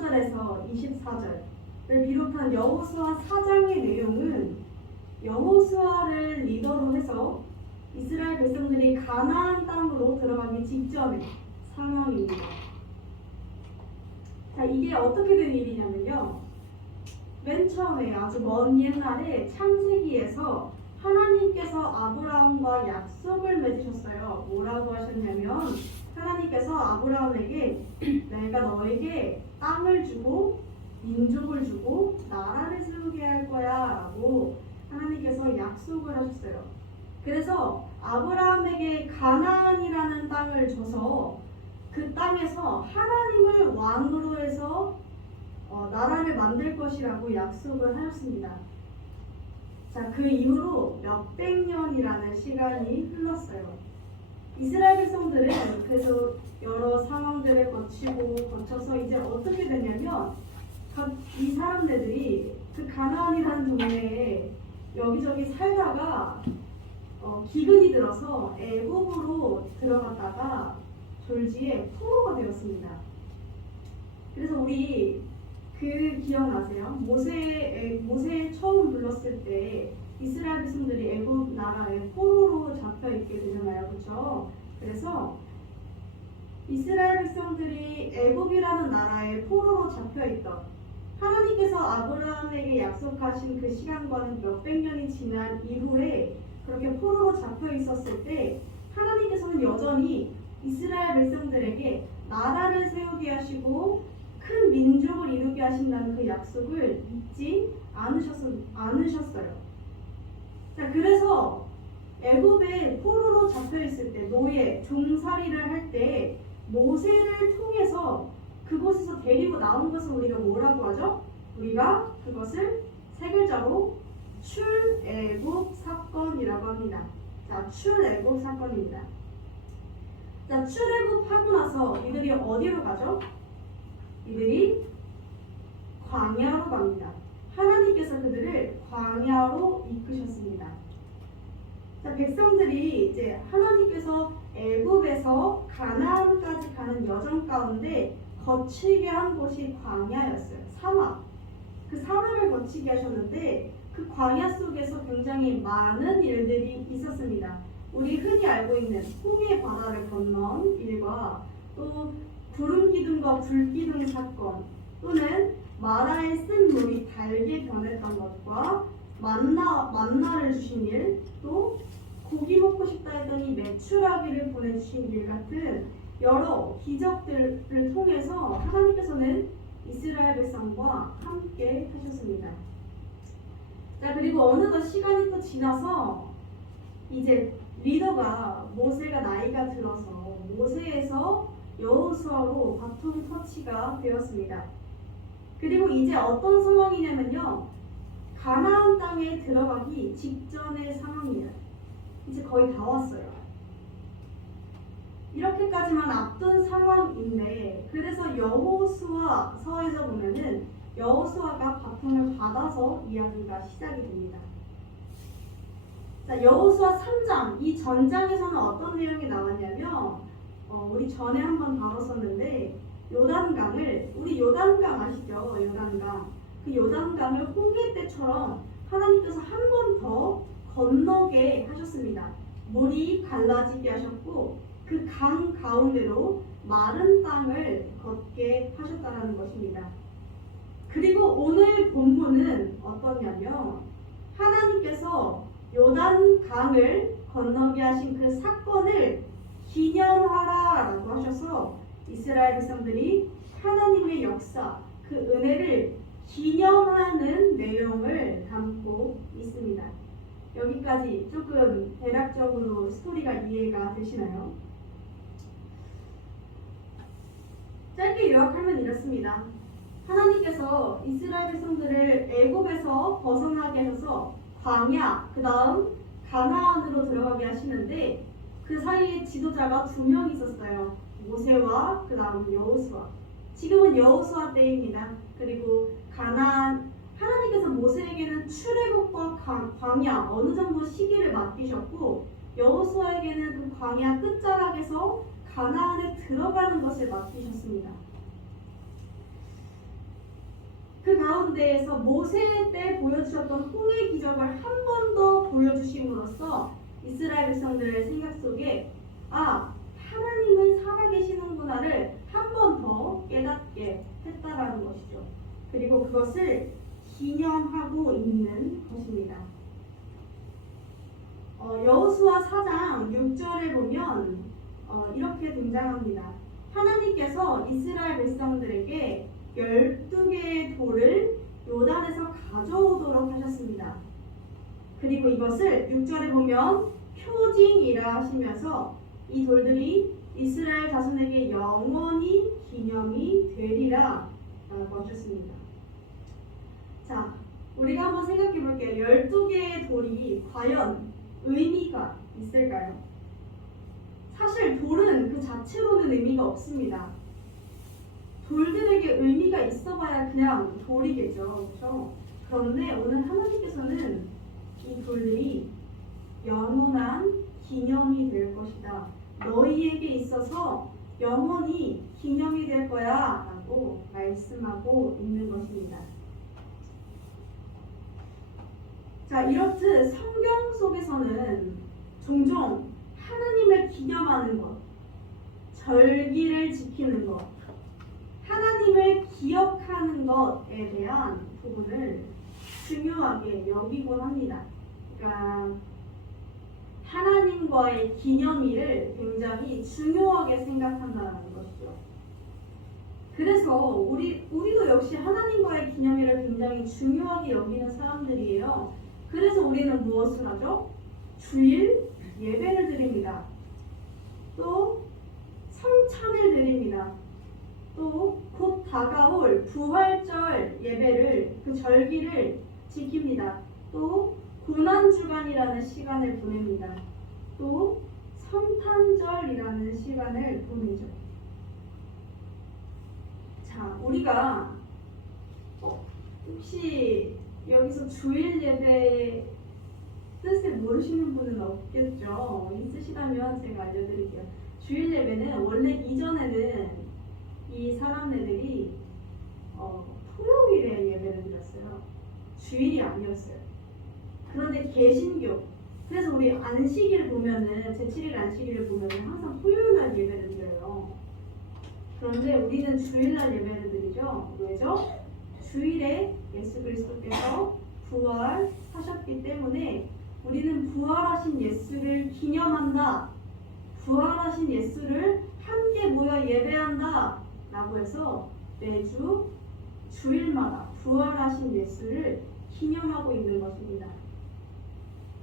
15절에서 24절을 비롯한 여호수아 4장의 내용은 여호수아를 리더로 해서 이스라엘 백성들이 가나안 땅으로 들어가기 직전의 상황입니다. 자, 이게 어떻게 된 일이냐면요. 맨 처음에 아주 먼 옛날에 창세기에서 하나님께서 아브라함과 약속을 맺으셨어요. 뭐라고 하셨냐면 하나님께서 아브라함에게 내가 너에게 땅을 주고 민족을 주고 나라를 세우게 할 거야 라고 하나님께서 약속을 하셨어요. 그래서 아브라함에게 가나안이라는 땅을 줘서 그 땅에서 하나님을 왕으로 해서 나라를 만들 것이라고 약속을 하였습니다. 자, 그 이후로 몇백 년이라는 시간이 흘렀어요. 이스라엘 백성들은 그래서 여러 상황들을 거쳐서 이제 어떻게 됐냐면 이 사람들이 그 가나안이라는 동네에 여기저기 살다가 기근이 들어서 애굽으로 들어갔다가 졸지에 포로가 되었습니다. 그래서 우리 그 기억나세요? 모세 처음 불렀을 때 이스라엘 백성들이 애굽 나라에 포로로 잡혀 있게 되잖아요, 그렇죠? 그래서 이스라엘 백성들이 애굽이라는 나라에 포로로 잡혀 있던 하나님께서 아브라함에게 약속하신 그 시간과는 몇백 년이 지난 이후에 그렇게 포로로 잡혀 있었을 때 하나님께서는 여전히 이스라엘 백성들에게 나라를 세우게 하시고 큰 민족을 이루게 하신다는 그 약속을 잊지 않으셨어요. 자, 그래서 애굽에 포로로 잡혀 있을 때 노예, 종살이를 할 때 모세를 통해서 그곳에서 데리고 나온 것을 우리가 뭐라고 하죠? 우리가 그것을 세 글자로 출애굽 사건이라고 합니다. 자, 출애굽 사건입니다. 자, 출애굽하고 나서 이들이 어디로 가죠? 이들이 광야로 갑니다. 하나님께서 그들을 광야로 이끄셨습니다. 자, 백성들이 이제 하나님께서 애굽에서 가나안까지 가는 여정 가운데 거치게 한 곳이 광야였어요. 사막. 그 사막을 거치게 하셨는데 그 광야 속에서 굉장히 많은 일들이 있었습니다. 우리 흔히 알고 있는 홍해 바다를 건넌 일과 또 구름 기둥과 불 기둥 사건, 또는 마라의 쓴 물이 달게 변했던 것과 만나를 주신 일, 또 고기 먹고 싶다 했더니 메추라기를 보내주신 일 같은 여러 기적들을 통해서 하나님께서는 이스라엘 백성과 함께 하셨습니다. 자, 그리고 어느덧 시간이 또 지나서 이제 리더가 모세가 나이가 들어서 모세에서 여호수아로 바톤 터치가 되었습니다. 그리고 이제 어떤 상황이냐면요, 가나안 땅에 들어가기 직전의 상황이에요. 이제 거의 다 왔어요. 이렇게까지만 앞둔 상황인데, 그래서 여호수아서에서 보면은 여호수아가 바톤을 받아서 이야기가 시작이 됩니다. 자, 여호수아 3장, 이 전장에서는 어떤 내용이 나왔냐면 우리 전에 한번 다뤘었는데 요단강을, 우리 요단강 아시죠? 요단강. 그 요단강을 홍해 때처럼 하나님께서 한 번 더 건너게 하셨습니다. 물이 갈라지게 하셨고 그 강 가운데로 마른 땅을 걷게 하셨다는 것입니다. 그리고 오늘 본문은 어떠냐면 하나님께서 요단강을 건너게 하신 그 사건을 기념하라라고 하셔서 이스라엘 백성들이 하나님의 역사, 그 은혜를 기념하는 내용을 담고 있습니다. 여기까지 조금 대략적으로 스토리가 이해가 되시나요? 짧게 요약하면 이렇습니다. 하나님께서 이스라엘 백성들을 애굽에서 벗어나게 하셔서 광야, 그 다음 가나안으로 들어가게 하시는데 그 사이에 지도자가 2명 있었어요. 모세와 그 다음 여호수아. 지금은 여호수아 때입니다. 그리고 가나안, 하나님께서 모세에게는 출애굽과 광야 어느 정도 시기를 맡기셨고 여호수아에게는 그 광야 끝자락에서 가나안에 들어가는 것을 맡기셨습니다. 가운데에서 모세 때 보여주셨던 홍해 기적을 한 번 더 보여주심으로써 이스라엘 백성들의 생각 속에 하나님은 살아계시는구나를 한 번 더 깨닫게 했다라는 것이죠. 그리고 그것을 기념하고 있는 것입니다. 여호수아 4장 6절에 보면 이렇게 등장합니다. 하나님께서 이스라엘 백성들에게 12개의 돌을 요단에서 가져오도록 하셨습니다. 그리고 이것을 6절에 보면 표징이라 하시면서 이 돌들이 이스라엘 자손에게 영원히 기념이 되리라 라고 하셨습니다. 자, 우리가 한번 생각해 볼게요. 12개의 돌이 과연 의미가 있을까요? 사실 돌은 그 자체로는 의미가 없습니다. 돌들에게 의미가 있어봐야 그냥 돌이겠죠. 그렇죠? 그런데 오늘 하나님께서는 이 돌들이 영원한 기념이 될 것이다. 너희에게 있어서 영원히 기념이 될 거야 라고 말씀하고 있는 것입니다. 자, 이렇듯 성경 속에서는 종종 하나님을 기념하는 것, 절기를 지키는 것, 하나님을 기억하는 것에 대한 부분을 중요하게 여기곤 합니다. 그러니까 하나님과의 기념일을 굉장히 중요하게 생각한다는 것이죠. 그래서 우리도 역시 하나님과의 기념일을 굉장히 중요하게 여기는 사람들이에요. 그래서 우리는 무엇을 하죠? 주일 예배를 드립니다. 또 성찬을 드립니다. 또 곧 다가올 부활절 예배를, 그 절기를 지킵니다. 또 고난주간이라는 시간을 보냅니다. 또 성탄절이라는 시간을 보내죠. 자, 우리가 혹시 여기서 주일 예배 뜻을 모르시는 분은 없겠죠. 있으시다면 제가 알려드릴게요. 주일 예배는 원래 이전에는 이 사람네들이 토요일에 예배를 드렸어요. 주일이 아니었어요. 그런데 개신교, 그래서 우리 안식일 보면은 제7일 안식일을 보면은 항상 토요일날 예배를 드려요. 그런데 우리는 주일날 예배를 드리죠. 왜죠? 주일에 예수 그리스도께서 부활하셨기 때문에 우리는 부활하신 예수를 기념한다. 부활하신 예수를 함께 모여 예배한다 라고 해서 매주 주일마다 부활하신 예수를 기념하고 있는 것입니다.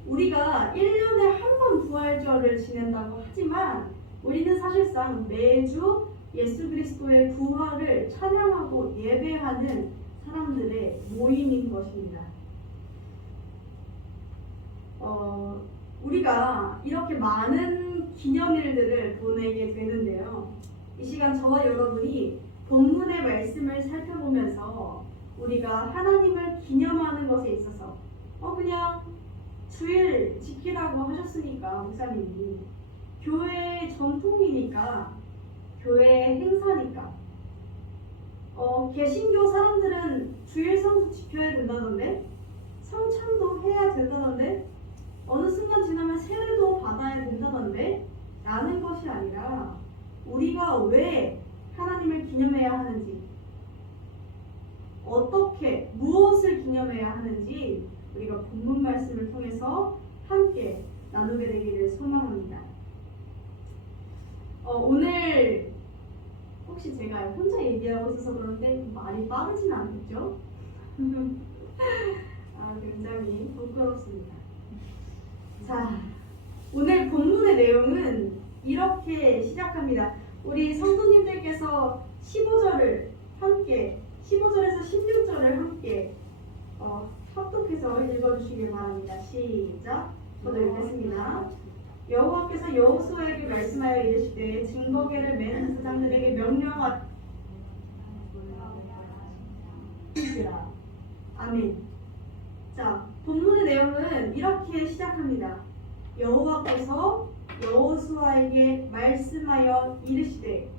우리가 1년에 한 번 부활절을 지낸다고 하지만 우리는 사실상 매주 예수 그리스도의 부활을 찬양하고 예배하는 사람들의 모임인 것입니다. 우리가 이렇게 많은 기념일들을 보내게 되는데요. 이 시간 저와 여러분이 본문의 말씀을 살펴보면서 우리가 하나님을 기념하는 것에 있어서 그냥 주일 지키라고 하셨으니까 목사님이 교회의 전통이니까 교회의 행사니까 개신교 사람들은 주일 성수 지켜야 된다던데 성찬도 해야 된다던데 어느 순간 지나면 세례도 받아야 된다던데 라는 것이 아니라 우리가 왜 하나님을 기념해야 하는지, 어떻게 무엇을 기념해야 하는지 우리가 본문 말씀을 통해서 함께 나누게 되기를 소망합니다. 오늘 혹시 제가 혼자 얘기하고 있어서 그런데 말이 빠르진 않겠죠? 굉장히 부끄럽습니다. 자, 오늘 본문의 내용은 이렇게 시작합니다. 우리 성도님들께서 15절을 함께, 15절에서 16절을 함께 합독해서 읽어주시길 바랍니다. 시작. 저도 읽겠습니다. 여호와께서 여호수아에게 말씀하여 이르시되 증거궤를 맨 제사장들에게 명령하라. 아멘. 자, 본문의 내용은 이렇게 시작합니다. 여호와께서 여호수아에게 말씀하여 이르시되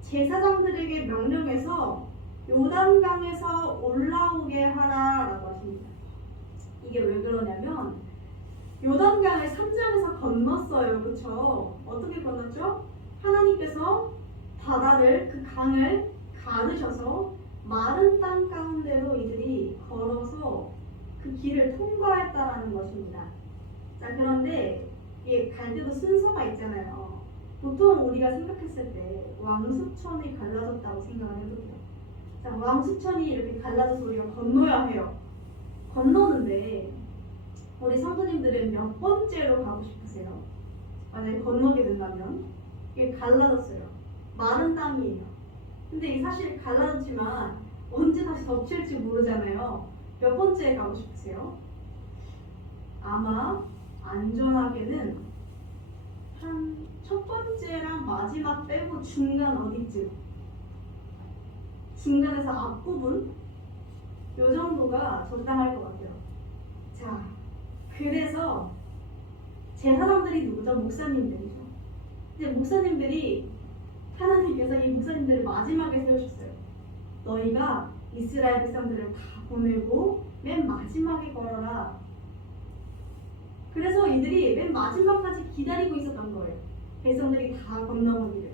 제사장들에게 명령해서 요단강에서 올라오게 그러냐면 요단강을 3장에서 건넜어요. 그쵸? 어떻게 건넜죠? 하나님께서 바다를, 그 강을 가르셔서 마른 땅 가운데로 이들이 걸어서 그 길을 통과했다라는 것입니다. 자, 그런데 이게 갈 때도 순서가 있잖아요. 보통 우리가 생각했을 때 왕수천이 갈라졌다고 생각을 해볼게요. 자, 왕수천이 이렇게 갈라져서 우리가 건너야 해요. 건너는데 우리 성도님들은 몇 번째로 가고 싶으세요? 만약에 건너게 된다면 이게 갈라졌어요. 마른 땅이에요. 근데 이게 사실 갈라졌지만 언제 다시 덮칠지 모르잖아요. 몇 번째에 가고 싶으세요? 아마 안전하게는 한 첫 번째랑 마지막 빼고 중간 어디쯤, 중간에서 앞부분 요 정도가 적당할 것 같아요. 자, 그래서 제사장들이 누구죠? 목사님들이죠. 근데 목사님들이, 하나님께서 이 목사님들을 마지막에 세우셨어요. 너희가 이스라엘 백성들을 다 보내고 맨 마지막에 걸어라. 그래서 이들이 맨 마지막까지 기다리고 있었던 거예요. 백성들이 다 건너오기를.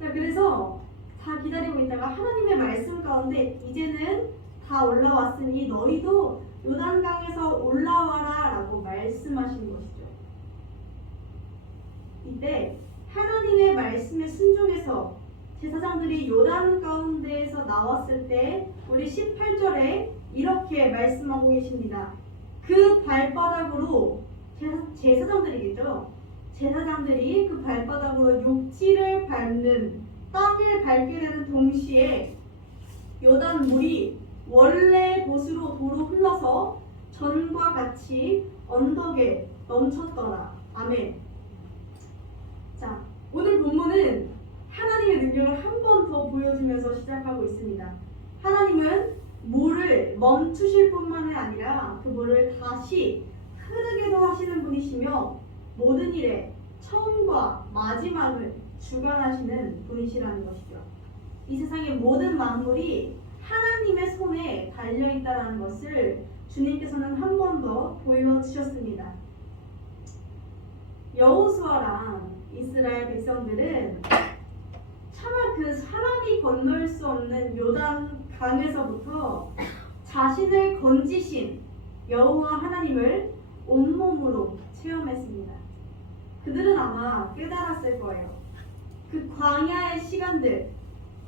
자, 그래서 다 기다리고 있다가 하나님의 말씀 가운데 이제는 다 올라왔으니 너희도 요단강에서 올라와라 라고 말씀하신 것이죠. 이때 하나님의 말씀에 순종해서 제사장들이 요단 가운데에서 나왔을 때 우리 18절에 이렇게 말씀하고 계십니다. 그 발바닥으로 제사장들이겠죠. 제사장들이 그 발바닥으로 욕지를 밟는, 땅을 밟게 되는 동시에 요단 물이 원래 곳으로 도로 흘러서 전과 같이 언덕에 넘쳤더라. 아멘. 자, 오늘 본문은 하나님의 능력을 한 번 더 보여주면서 시작하고 있습니다. 하나님은 물을 멈추실 뿐만이 아니라 그 물을 다시 흐르게도 하시는 분이시며 모든 일에 처음과 마지막을 주관하시는 분이시라는 것이죠. 이 세상의 모든 만물이 하나님의 손에 달려있다는 것을 주님께서는 한 번 더 보여주셨습니다. 여호수아랑 이스라엘 백성들은 차마 그 사람이 건널 수 없는 요단 강에서부터 자신을 건지신 여호와 하나님을 온몸으로 체험했습니다. 그들은 아마 깨달았을 거예요. 그 광야의 시간들,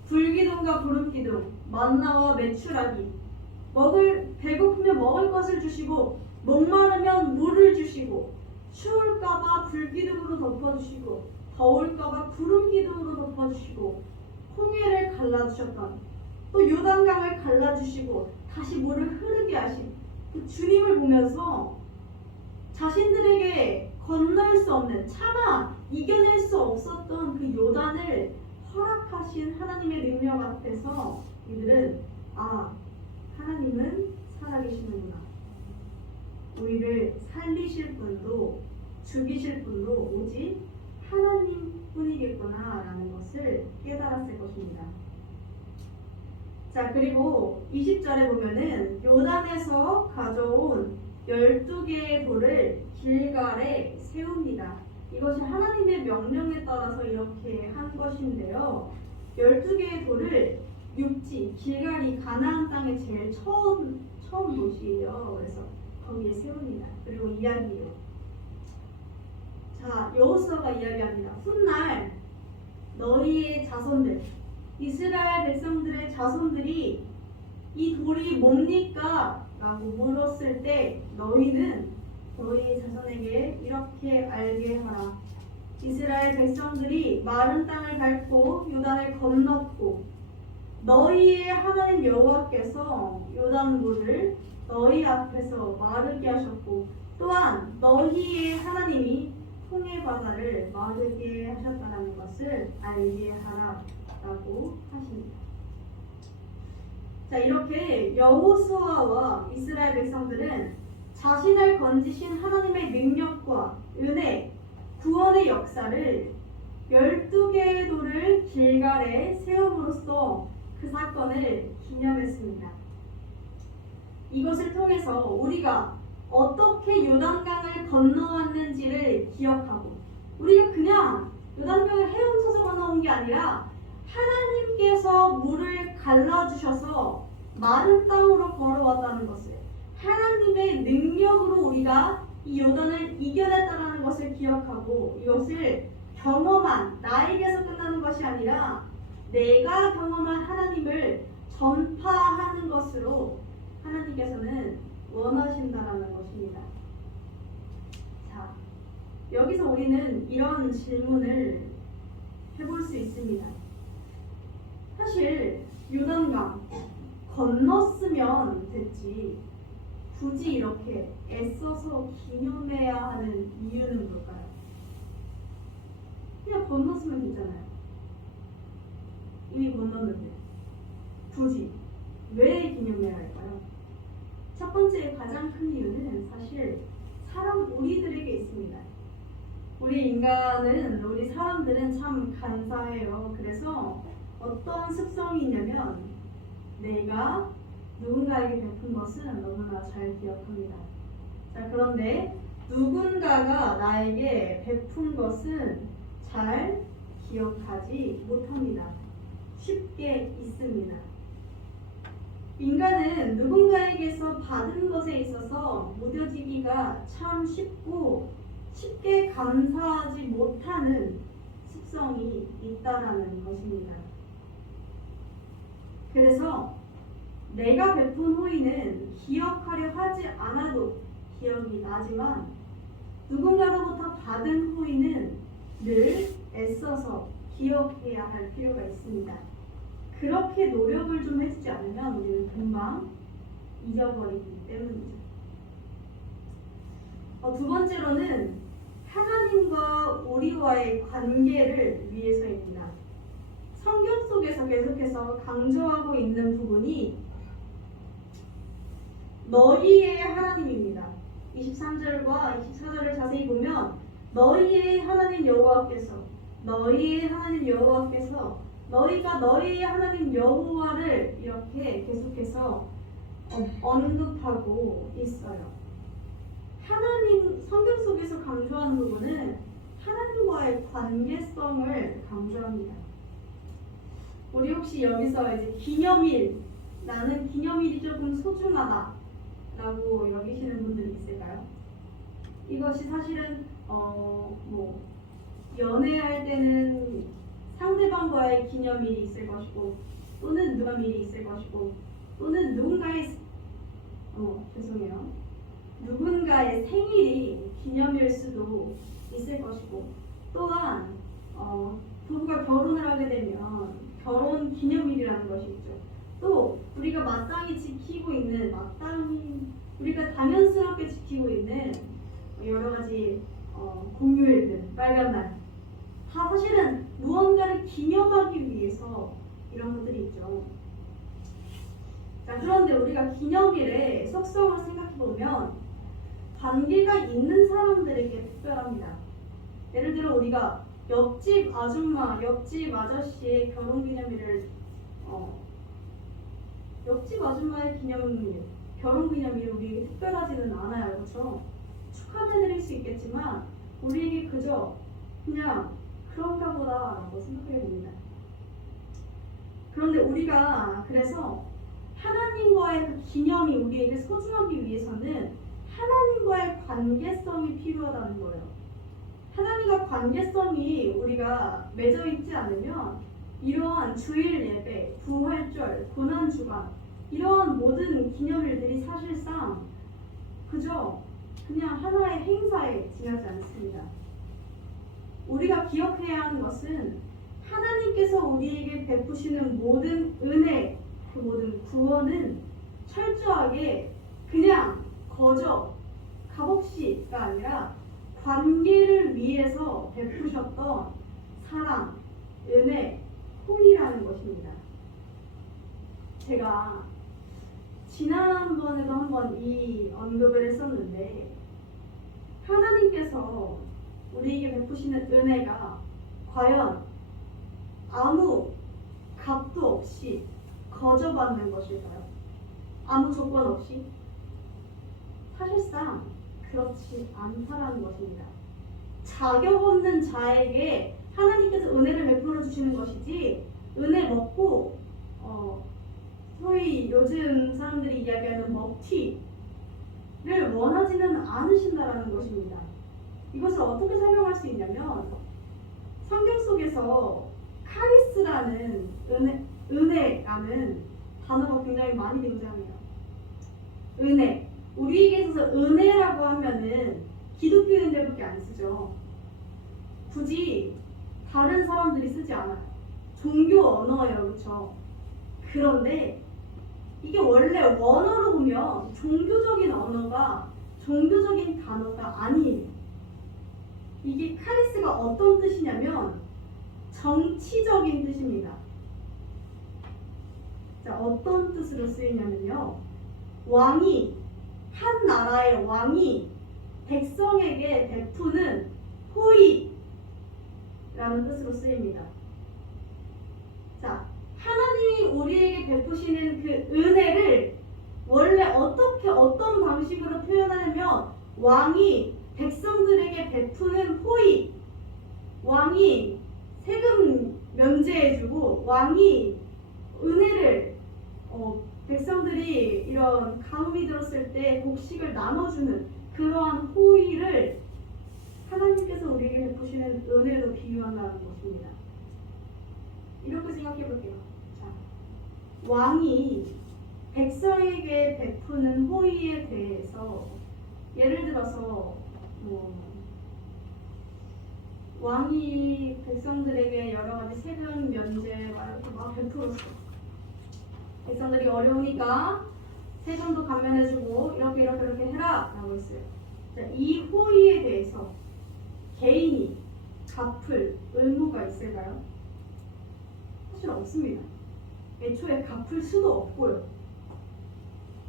불기둥과 구름기둥, 만나와 메추라기, 배고프면 먹을 것을 주시고 목마르면 물을 주시고 추울까봐 불기둥으로 덮어주시고 더울까봐 구름기둥으로 덮어주시고 홍해를 갈라주셨던, 또 요단강을 갈라주시고 다시 물을 흐르게 하신 그 주님을 보면서 자신들에게 건널 수 없는, 차마 이겨낼 수 없었던 그 요단을 허락하신 하나님의 능력 앞에서 이들은 하나님은 살아계시는구나. 우리를 살리실 분도 죽이실 분도 오직 하나님뿐이겠구나 라는 것을 깨달았을 것입니다. 자, 그리고 20절에 보면은 요단에서 가져온 12개의 돌을 길갈에 세웁니다. 이것이 하나님의 명령에 따라서 이렇게 한 것인데요. 12개의 돌을 육지, 길갈이 가나안 땅의 제일 처음 도시예요. 그래서 거기에 세웁니다. 그리고 이야기해요. 자, 여호수아가 이야기합니다. 훗날 너희의 자손들, 이스라엘 백성들의 자손들이 이 돌이 뭡니까? 라고 물었을 때 너희는 너희 자손에게 이렇게 알게 하라. 이스라엘 백성들이 마른 땅을 밟고 요단을 건넜고 너희의 하나님 여호와께서 요단 물을 너희 앞에서 마르게 하셨고 또한 너희의 하나님이 홍해 바다를 마르게 하셨다는 것을 알게 하라라고 하십니다. 자, 이렇게 여호수아와 이스라엘 백성들은 자신을 건지신 하나님의 능력과 은혜, 구원의 역사를 12개의 돌을 길갈에 세움으로써 그 사건을 기념했습니다. 이것을 통해서 우리가 어떻게 요단강을 건너왔는지를 기억하고 우리가 그냥 요단강을 헤엄쳐서 건너온 게 아니라 하나님께서 물을 갈라주셔서 마른 땅으로 걸어왔다는 것을 하나님의 능력으로 우리가 이 요단을 이겨냈다는 것을 기억하고 이것을 경험한 나에게서 끝나는 것이 아니라 내가 경험한 하나님을 전파하는 것으로 하나님께서는 원하신다라는 것입니다. 자, 여기서 우리는 이런 질문을 해볼 수 있습니다. 사실 요단강 건넜으면 됐지 굳이 이렇게 애써서 기념해야 하는 이유는 뭘까요? 그냥 건넜으면 되잖아요. 이미 건넜는데 굳이 왜 기념해야 할까요? 첫 번째 가장 큰 이유는 사실 우리들에게 있습니다. 우리 사람들은 참 간사해요. 그래서 어떤 습성이 있냐면 내가 누군가에게 베푼 것은 너무나 잘 기억합니다. 자, 그런데 누군가가 나에게 베푼 것은 잘 기억하지 못합니다. 쉽게 잊습니다. 인간은 누군가에게서 받은 것에 있어서 무뎌지기가 참 쉽고 쉽게 감사하지 못하는 습성이 있다라는 것입니다. 그래서 내가 베푼 호의는 기억하려 하지 않아도 기억이 나지만 누군가로부터 받은 호의는 늘 애써서 기억해야 할 필요가 있습니다. 그렇게 노력을 좀 해주지 않으면 우리는 금방 잊어버리기 때문이죠. 두 번째로는 하나님과 우리와의 관계를 위해서입니다. 성경 속에서 계속해서 강조하고 있는 부분이 너희의 하나님입니다. 23절과 24절을 자세히 보면 너희의 하나님 여호와께서 너희가 너희의 하나님 여호와를 이렇게 계속해서 언급하고 있어요. 성경 속에서 강조하는 부분은 하나님과의 관계성을 강조합니다. 우리 혹시 여기서 이제 나는 기념일이 조금 소중하다라고 여기시는 분들이 있을까요? 이것이 사실은 연애할 때는 상대방과의 기념일이 있을 것이고 또는 누가밀이 있을 것이고 또는 누군가의 생일이 기념일 수도 있을 것이고 또한 부부가 결혼을 하게 되면 결혼 기념일이라는 것이 있죠. 또 우리가 우리가 당연스럽게 지키고 있는 여러 가지 공휴일들, 빨간 날 다 사실은 무언가를 기념하기 위해서 이런 것들이 있죠. 자, 그런데 우리가 기념일의 속성을 생각해보면 관계가 있는 사람들에게 특별합니다. 예를 들어 우리가 옆집 아줌마, 옆집 아저씨의 결혼기념일을 옆집 아줌마의 결혼기념일이 우리에게 특별하지는 않아요. 그렇죠? 축하해드릴 수 있겠지만 우리에게 그저 그냥 그런가 보다라고 생각하게 됩니다. 그런데 우리가 그래서 하나님과의 그 기념이 우리에게 소중하기 위해서는 하나님과의 관계성이 필요하다는 거예요. 하나님과 관계성이 우리가 맺어 있지 않으면 이러한 주일 예배, 부활절, 고난주간 이러한 모든 기념일들이 사실상 그냥 하나의 행사에 지나지 않습니다. 우리가 기억해야 하는 것은 하나님께서 우리에게 베푸시는 모든 은혜, 그 모든 구원은 철저하게 그냥 값없이가 아니라 관계를 위해서 베푸셨던 사랑, 은혜, 호의라는 것입니다. 제가 지난번에도 한번 이 언급을 했었는데 하나님께서 우리에게 베푸시는 은혜가 과연 아무 값도 없이 거저받는 것일까요? 아무 조건 없이? 사실상 그렇지 않다라는 것입니다. 자격 없는 자에게 하나님께서 은혜를 베풀어 주시는 것이지 은혜 먹고 소위 요즘 사람들이 이야기하는 먹튀를 원하지는 않으신다라는 것입니다. 이것을 어떻게 설명할 수 있냐면 성경 속에서 카리스라는 은혜라는 단어가 굉장히 많이 등장해요. 은혜. 우리에게 있어서 은혜라고 하면은 기독교인들밖에 안 쓰죠. 굳이 다른 사람들이 쓰지 않아요. 종교 언어예요, 그렇죠? 그런데 이게 원래 원어로 보면 종교적인 단어가 아니에요. 이게 카리스가 어떤 뜻이냐면 정치적인 뜻입니다. 자, 어떤 뜻으로 쓰이냐면요. 한 나라의 왕이 백성에게 베푸는 호의라는 뜻으로 쓰입니다. 자, 하나님이 우리에게 베푸시는 그 은혜를 원래 어떤 방식으로 표현하냐면 왕이 백성들에게 베푸는 호의, 왕이 세금 면제해주고 왕이 은혜를 백성들이 이런 가뭄이 들었을 때 곡식을 나눠주는 그러한 호의를 하나님께서 우리에게 베푸시는 은혜로 비유한다는 것입니다. 이렇게 생각해 볼게요. 자, 왕이 백성에게 베푸는 호의에 대해서 예를 들어서 왕이 백성들에게 여러 가지 세금 면제 막 베풀었어. 백성들이 어려우니까 세금도 감면해주고 이렇게 해라 라고 했어요. 자, 이 호의에 대해서 개인이 갚을 의무가 있을까요? 사실 없습니다. 애초에 갚을 수도 없고요.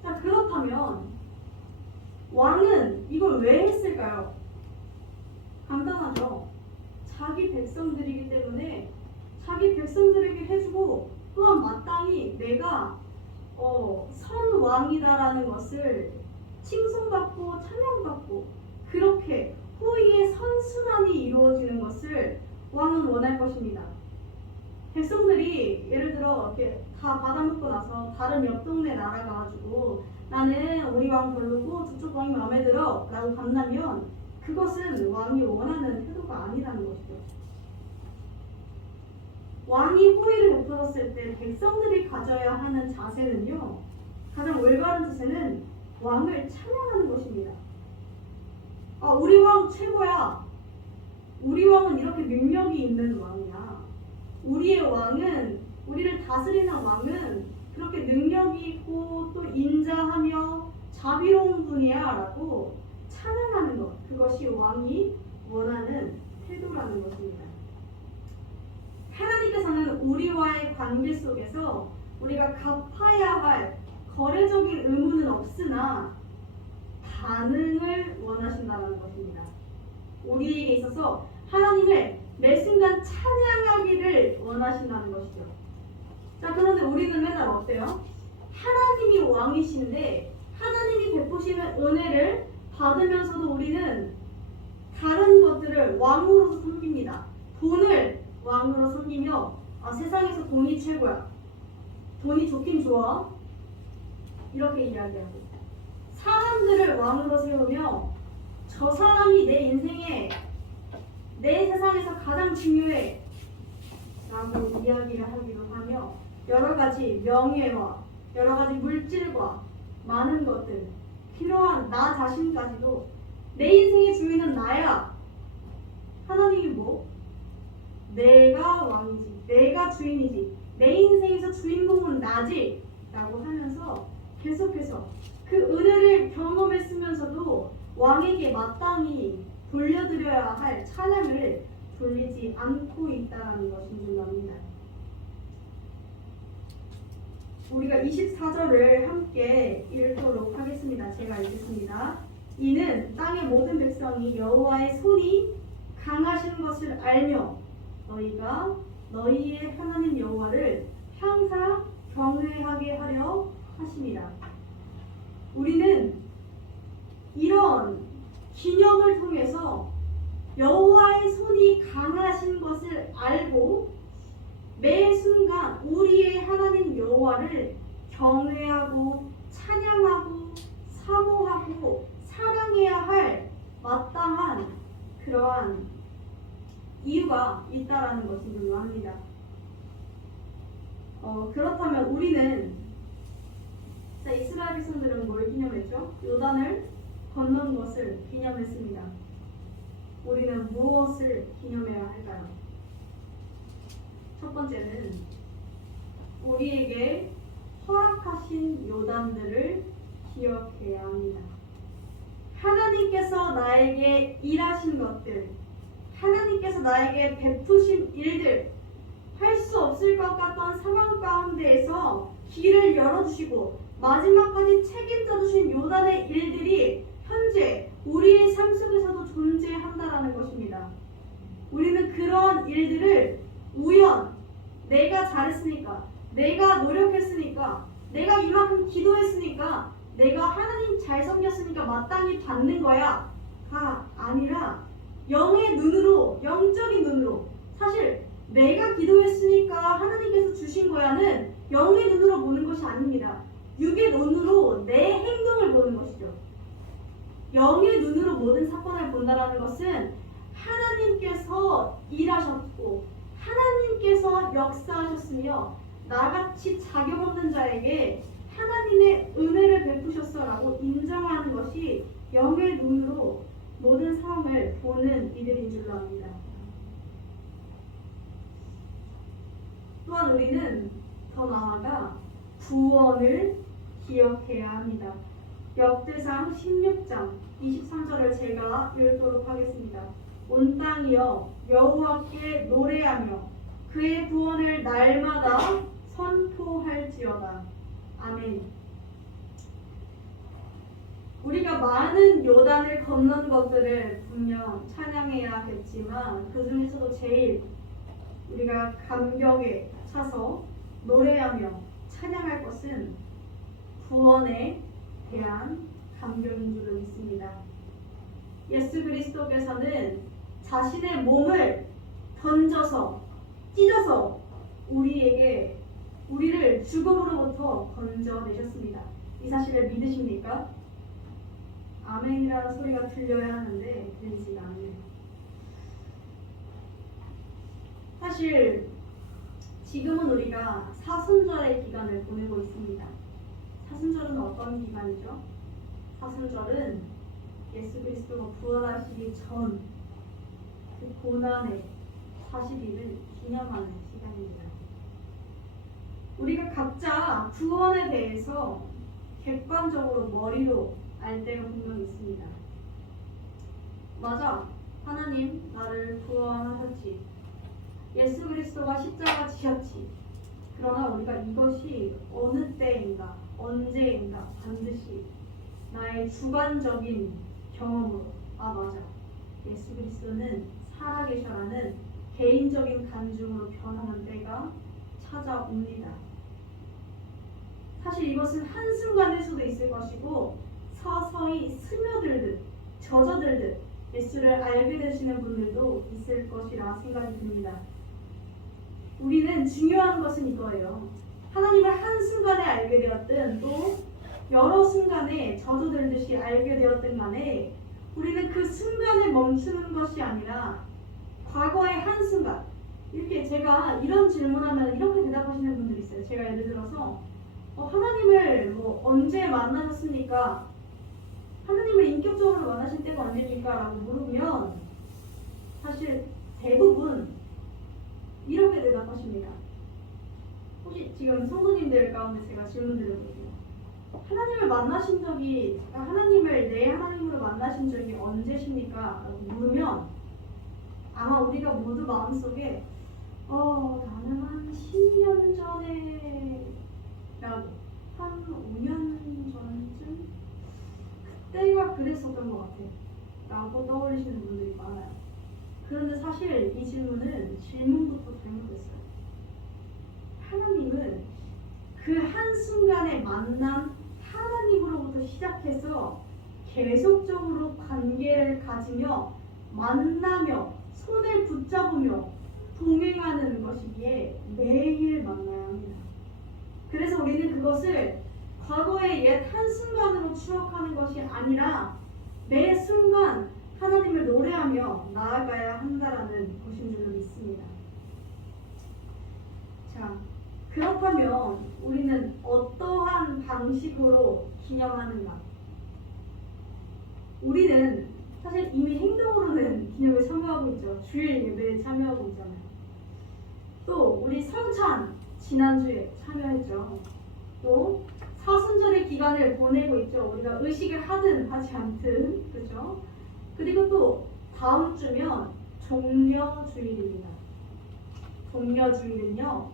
자, 그렇다면 왕은 이걸 왜 했을까요? 간단하죠. 자기 백성들이기 때문에 자기 백성들에게 해주고 또한 마땅히 내가 선왕이다라는 것을 칭송받고 찬양받고 그렇게 호의의 선순환이 이루어지는 것을 왕은 원할 것입니다. 백성들이 예를 들어 이렇게 다 받아먹고 나서 다른 옆 동네 나라가가지고 나는 우리 왕 별로고 저쪽 왕이 마음에 들어 라고 간다면 그것은 왕이 원하는 태도가 아니라는 것이죠. 왕이 호의를 베풀었을 때 백성들이 가져야 하는 자세는요, 가장 올바른 자세는 왕을 찬양하는 것입니다. 우리 왕 최고야. 우리 왕은 이렇게 능력이 있는 왕이야. 우리의 왕은, 우리를 다스리는 왕은 그렇게 능력이 있고 또 인자하며 자비로운 분이야 라고 찬양하는 것, 그것이 왕이 원하는 태도라는 것입니다. 하나님께서는 우리와의 관계 속에서 우리가 갚아야 할 거래적인 의무는 없으나 반응을 원하신다는 것입니다. 우리에게 있어서 하나님을 매 순간 찬양하기를 원하신다는 것이죠. 자, 그런데 우리는 맨날 어때요? 하나님이 왕이신데 하나님이 베푸시는 은혜를 받으면서도 우리는 다른 것들을 왕으로서 섬깁니다. 돈을 왕으로 섬기며 세상에서 돈이 최고야. 돈이 좋긴 좋아. 이렇게 이야기하고 사람들을 왕으로 세우며 저 사람이 내 인생에 내 세상에서 가장 중요해 라고 이야기를 하기도 하며 여러 가지 명예와 여러 가지 물질과 많은 것들 필요한 나 자신까지도 내 인생의 주인은 나야. 하나님이 뭐? 내가 왕이지, 내가 주인이지, 내 인생에서 주인공은 나지 라고 하면서 계속해서 그 은혜를 경험했으면서도 왕에게 마땅히 돌려드려야 할 찬양을 돌리지 않고 있다는 것인 줄 압니다. 우리가 24절을 함께 읽도록 하겠습니다. 제가 읽겠습니다. 이는 땅의 모든 백성이 여호와의 손이 강하신 것을 알며 너희가 너희의 하나님 여호와를 항상 경외하게 하려 하심이라. 우리는 이런 기념을 통해서 여호와의 손이 강하신 것을 알고 매 순간 우리의 하나님 여호와를 경외하고 찬양하고 사모하고 사랑해야 할 마땅한 그러한 이유가 있다라는 것이 분명합니다. 그렇다면 우리는 이스라엘 백성들은 뭘 기념했죠? 요단을 건넌 것을 기념했습니다. 우리는 무엇을 기념해야 할까요? 첫 번째는 우리에게 허락하신 요단들을 기억해야 합니다. 하나님께서 나에게 일하신 것들, 하나님께서 나에게 베푸신 일들, 할 수 없을 것 같던 상황 가운데에서 길을 열어주시고 마지막까지 책임져 주신 요단의 일들이 현재 우리의 삶 속에서도 존재한다라는 것입니다. 우리는 그런 일들을 우연, 내가 잘했으니까, 내가 노력했으니까, 내가 이만큼 기도했으니까, 내가 하나님 잘 섬겼으니까 마땅히 받는 거야 가 아니라 영의 눈으로, 영적인 눈으로, 사실 내가 기도했으니까 하나님께서 주신 거야는 영의 눈으로 보는 것이 아닙니다. 육의 눈으로 내 행동을 보는 것이죠. 영의 눈으로 모든 사건을 본다라는 것은 하나님께서 일하셨고 하나님께서 역사하셨으며 나같이 자격 없는 자에게 하나님의 은혜를 베푸셨어라고 인정하는 것이 영의 눈으로 모든 상황을 보는 이들인 줄로 압니다. 또한 우리는 더 나아가 구원을 기억해야 합니다. 역대상 16장 23절을 제가 읽도록 하겠습니다. 온 땅이여 여호와께 노래하며 그의 구원을 날마다 선포할지어다. 아멘. 우리가 많은 요단을 건넌 것들을 분명 찬양해야겠지만 그 중에서도 제일 우리가 감격에 차서 노래하며 찬양할 것은 구원에 대한 감격인 줄로 믿습니다. 예수 그리스도께서는 자신의 몸을 던져서 찢어서 우리를 죽음으로부터 건져내셨습니다. 이 사실을 믿으십니까? 아멘이라는 소리가 들려야 하는데 들리지가 않네요. 사실 지금은 우리가 사순절의 기간을 보내고 있습니다. 사순절은 어떤 기간이죠? 사순절은 예수 그리스도가 부활하시기 전 그 고난의 40일을 기념하는 시간입니다. 우리가 각자 구원에 대해서 객관적으로 머리로 알 때가 분명히 있습니다. 맞아, 하나님 나를 구원하셨지. 예수 그리스도가 십자가 지셨지. 그러나 우리가 이것이 어느 때인가 언제인가 반드시 나의 주관적인 경험으로 맞아, 예수 그리스도는 살아계셔라는 개인적인 간증으로 변하는 때가 찾아옵니다. 사실 이것은 한순간일 수도 있을 것이고 서서히 스며들듯 젖어들듯 예수를 알게 되시는 분들도 있을 것이라 생각이 듭니다. 우리는 중요한 것은 이거예요. 하나님을 한순간에 알게 되었든 또 여러 순간에 젖어들듯이 알게 되었든 간에 우리는 그 순간에 멈추는 것이 아니라 과거의 한순간, 이렇게 제가 이런 질문하면 이렇게 대답하시는 분들이 있어요. 제가 예를 들어서 하나님을 언제 만나셨습니까? 하나님을 인격적으로 만나실 때가 언제입니까? 라고 물으면 사실 대부분 이렇게 대답하십니다. 혹시 지금 성도님들 가운데 제가 질문 드려볼게요. 하나님을 내 하나님으로 만나신 적이 언제십니까? 라고 물으면 아마 우리가 모두 마음속에 나는 한 10년 전에 라고 한 5년 전쯤 그때가 그랬었던 것 같아 라고 떠올리시는 분들이 많아요. 그런데 사실 이 질문부터 잘못됐어요. 하나님은 그 한순간에 만난 하나님으로부터 시작해서 계속적으로 관계를 가지며 만나며 손을 붙잡으며 동행하는 것이기에 매일 만나야 합니다. 그래서 우리는 그것을 과거의 옛 한순간으로 추억하는 것이 아니라 매 순간 하나님을 노래하며 나아가야 한다라는 것인 줄로 믿습니다. 자, 그렇다면 우리는 어떠한 방식으로 기념하는가? 우리는 사실 이미 행동으로는 기념에 참여하고 있죠. 주일 예배에 참여하고 있잖아요. 또 우리 성찬 지난주에 참여했죠. 또 사순절의 기간을 보내고 있죠. 우리가 의식을 하든 하지 않든, 그렇죠? 그리고 또 다음 주면 종려주일입니다. 종려주일은요,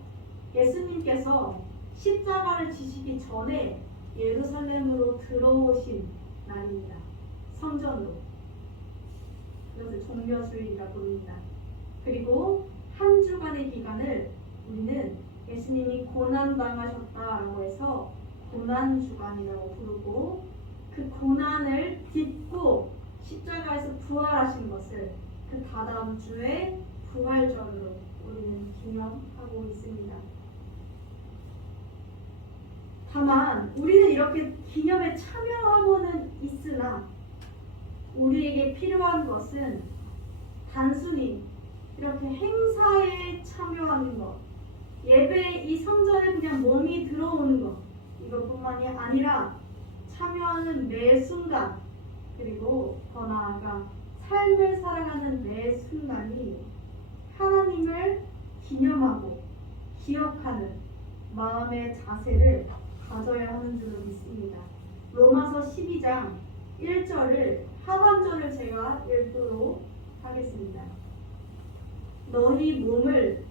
예수님께서 십자가를 지시기 전에 예루살렘으로 들어오신 날입니다. 성전으로. 그것을 종려주일이라고 부릅니다. 그리고 한 주간의 기간을 우리는 예수님이 고난당하셨다라고 해서 고난주간이라고 부르고, 그 고난을 딛고 십자가에서 부활하신 것을 그 다다음 주에 부활절으로 우리는 기념하고 있습니다. 다만 우리는 이렇게 기념에 참여하고는 있으나 우리에게 필요한 것은 단순히 이렇게 행사에 참여하는 것, 예배 이 성전에 그냥 몸이 들어오는 것, 이것뿐만이 아니라 참여하는 매 순간, 그리고 더 나아가 삶을 살아가는 매 순간이 하나님을 기념하고 기억하는 마음의 자세를 가져야 하는 줄로 믿습니다. 로마서 12장 1절을 하반절을 제가 읽도록 하겠습니다. 너희 몸을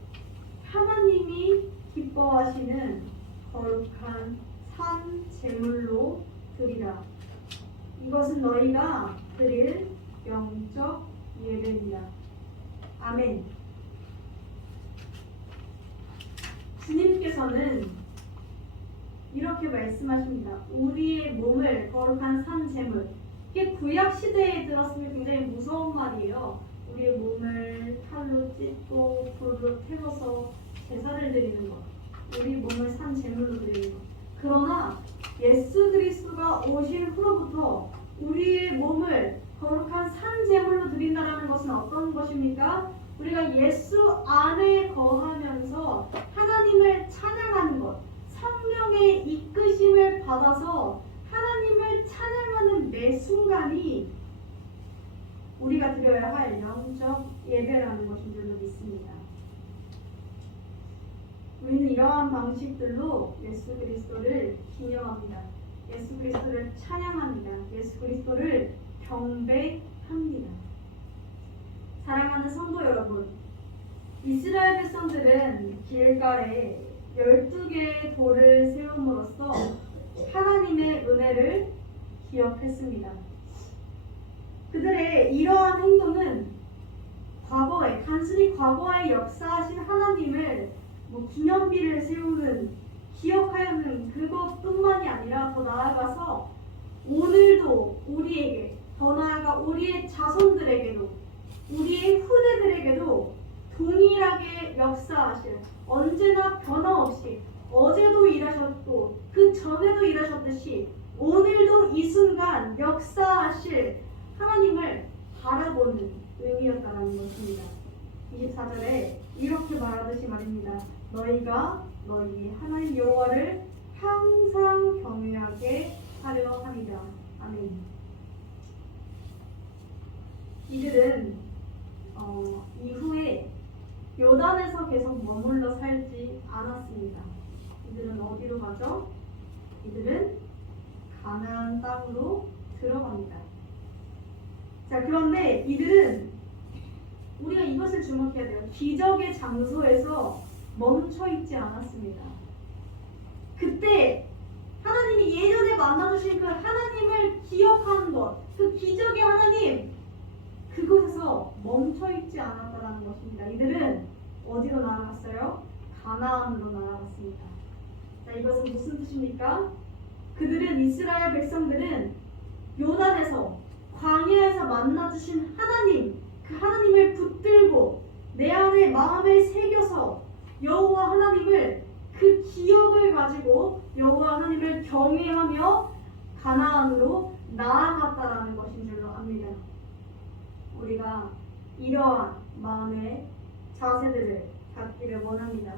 하나님이 기뻐하시는 거룩한 산 제물로 드리라. 이것은 너희가 드릴 영적 예배입니다. 아멘. 주님께서는 이렇게 말씀하십니다. 우리의 몸을 거룩한 산 제물. 이게 구약 시대에 들었으면 굉장히 무서운 말이에요. 우리의 몸을 칼로 찢고 불로 태워서 제사를 드리는 것. 우리 몸을 산 제물로 드리는 것. 그러나 예수 그리스도가 오신 후로부터 우리의 몸을 거룩한 산 제물로 드린다는 것은 어떤 것입니까? 우리가 예수 안에 거하면서 하나님을 찬양하는 것, 성령의 이끄심을 받아서 하나님을 찬양하는 매 순간이 우리가 드려야 할 영적 예배라는 것인 줄로 믿습니다. 우리는 이러한 방식들로 예수 그리스도를 기념합니다. 예수 그리스도를 찬양합니다. 예수 그리스도를 경배합니다. 사랑하는 성도 여러분, 이스라엘 백성들은 길갈에 12개의 돌을 세움으로써 하나님의 은혜를 기억했습니다. 그들의 이러한 행동은 과거에, 단순히 과거에 역사하신 하나님을 기념비를 세우는, 기억하여는 그것뿐만이 아니라 더 나아가서 오늘도 우리에게, 더 나아가 우리의 자손들에게도, 우리의 후대들에게도 동일하게 역사하실, 언제나 변함없이 어제도 일하셨고 그 전에도 일하셨듯이 오늘도 이 순간 역사하실 하나님을 바라보는 의미였다는 것입니다. 24절에 이렇게 말하듯이 말입니다. 너희가 너희 하나님 여호와를 항상 경외하게 하려 함이다. 아멘. 이들은 이후에 요단에서 계속 머물러 살지 않았습니다. 이들은 어디로 가죠? 이들은 가나안 땅으로 들어갑니다. 자, 그런데 이들은 우리가 이것을 주목해야 돼요. 기적의 장소에서 멈춰 있지 않았습니다. 그때 하나님이 예전에 만나주신 그 하나님을 기억하는 것, 그 기적의 하나님, 그곳에서 멈춰 있지 않았다는 것입니다. 이들은 어디로 나아갔어요? 가나안으로 나아갔습니다. 자, 이것은 무슨 뜻입니까? 그들은, 이스라엘 백성들은 요단에서 광야에서 만나주신 하나님, 그 하나님을 붙들고 내 안에 마음에 새겨서 여호와 하나님을 그 기억을 가지고 여호와 하나님을 경외하며 가나안으로 나아갔다라는 것인 줄로 압니다. 우리가 이러한 마음의 자세들을 갖기를 원합니다.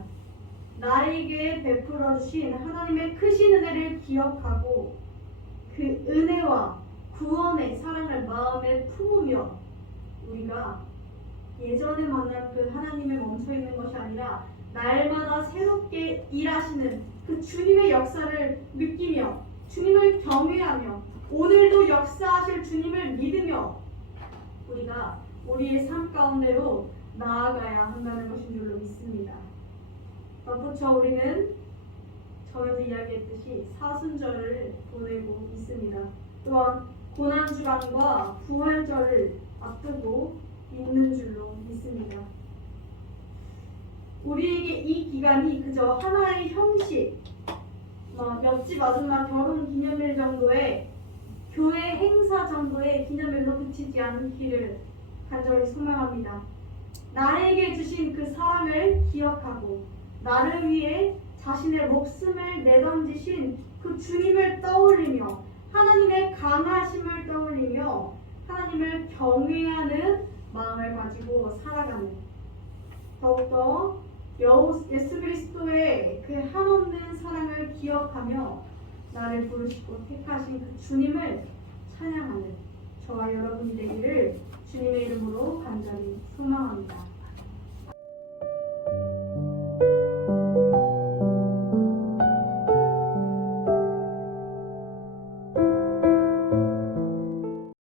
나에게 베풀어 주신 하나님의 크신 은혜를 기억하고 그 은혜와 구원의 사랑을 마음에 품으며 우리가 예전에 만난 그 하나님에 멈춰 있는 것이 아니라 날마다 새롭게 일하시는 그 주님의 역사를 느끼며 주님을 경외하며 오늘도 역사하실 주님을 믿으며 우리가 우리의 삶 가운데로 나아가야 한다는 것인 줄로 믿습니다. 덧붙여 우리는 전에도 이야기했듯이 사순절을 보내고 있습니다. 또한 고난주간과 부활절을 앞두고 있는 줄로 믿습니다. 우리에게 이 기간이 그저 하나의 형식, 옆집 아줌마 결혼 기념일 정도의 교회 행사 정도의 기념일로 그치지 않기를 간절히 소망합니다. 나에게 주신 그 사랑을 기억하고 나를 위해 자신의 목숨을 내던지신 그 주님을 떠올리며 하나님의 강하심을 떠올리며 하나님을 경외하는 마음을 가지고 살아가는 더욱더 예수 그리스도의 그 한없는 사랑을 기억하며 나를 부르시고 택하신 그 주님을 찬양하는 저와 여러분이 되기를 주님의 이름으로 간절히 소망합니다.